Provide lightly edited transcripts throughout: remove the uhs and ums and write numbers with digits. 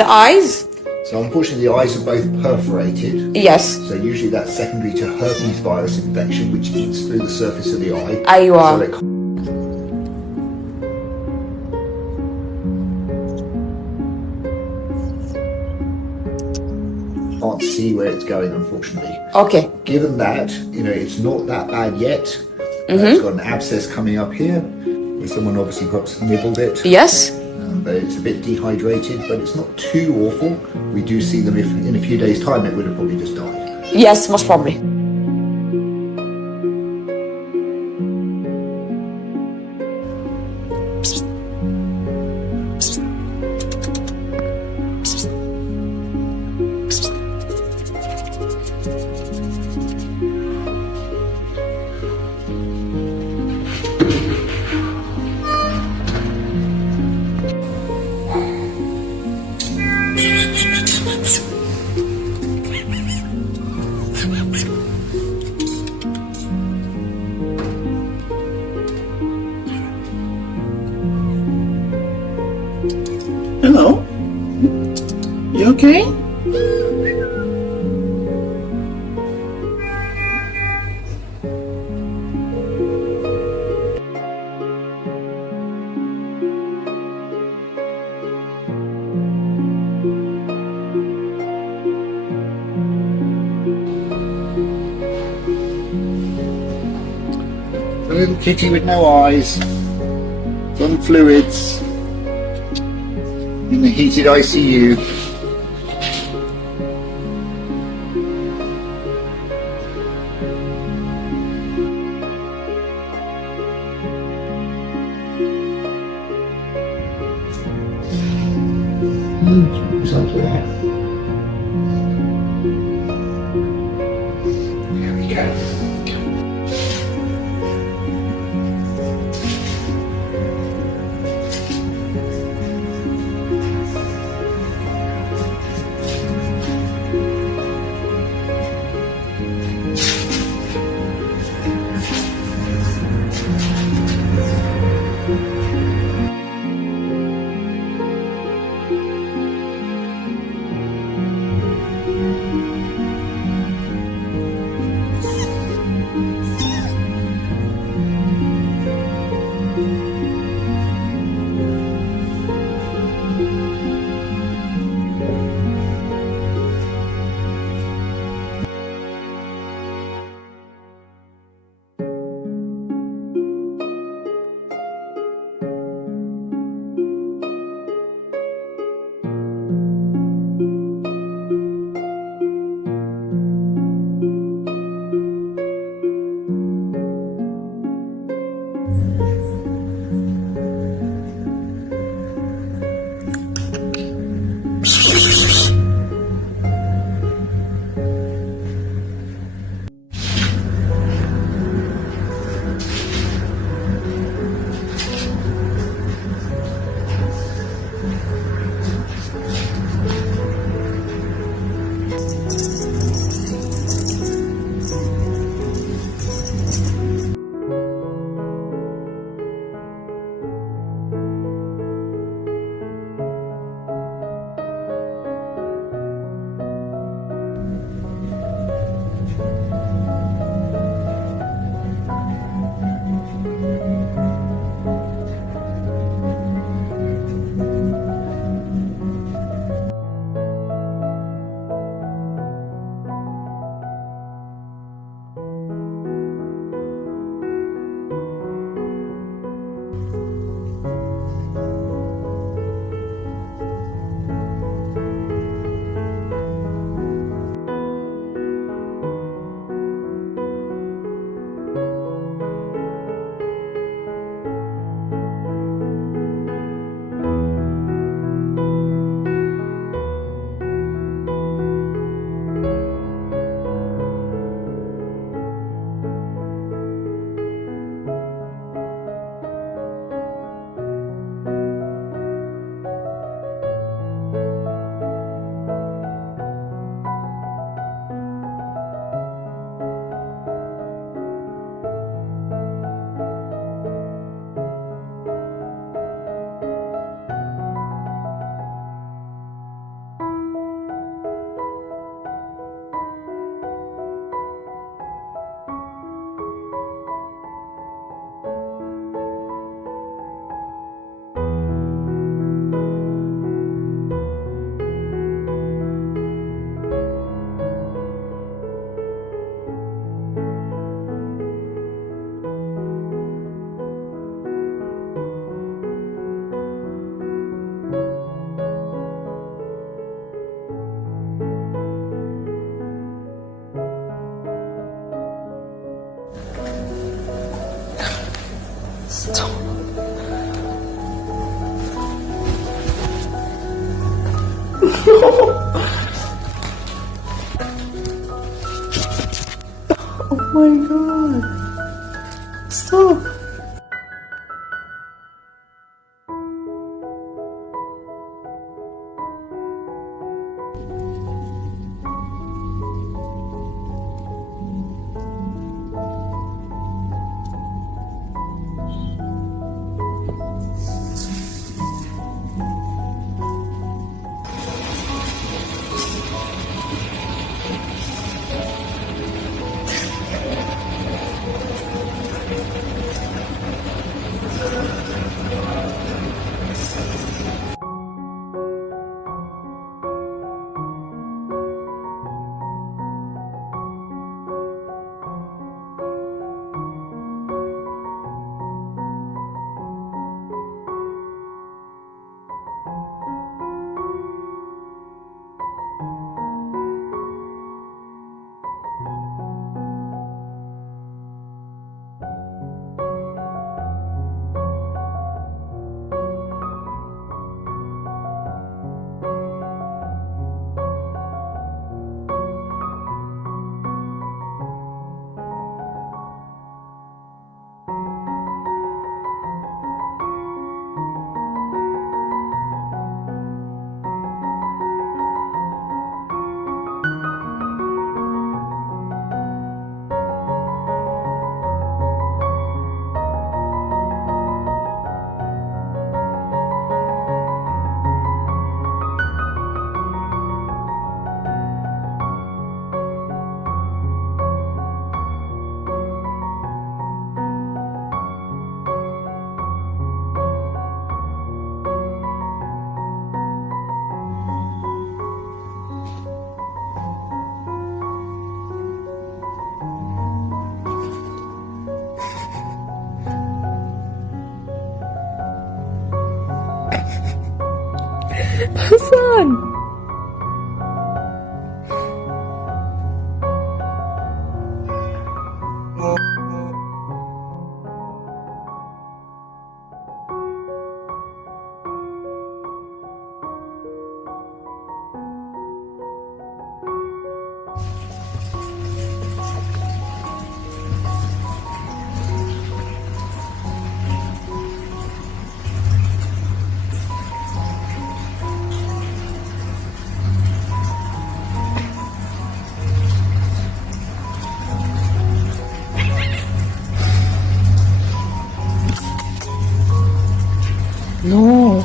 The eyes? So unfortunately the eyes are both perforated. Yes. So usually that's secondary to herpes virus infection, which eats through the surface of the eye. أيوة. So it can't see where it's going, unfortunately. Okay. Given that, it's not that bad yet. It's got an abscess coming up here, where someone obviously perhaps nibbled it. Yes. But it's a bit dehydrated, but it's not too awful. We do see them if in a few days' time it would have probably just died. Yes, most probably. Hello? You okay? A little kitty with no eyes, some fluids, in the heated ICU. Result of that. There we go. Stop. Oh my god. Stop. Saan? No.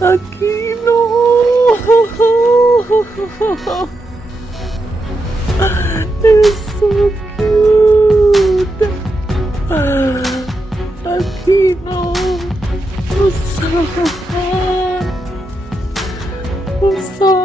Aquino! It's so cute! Aquino! What's up? What's up?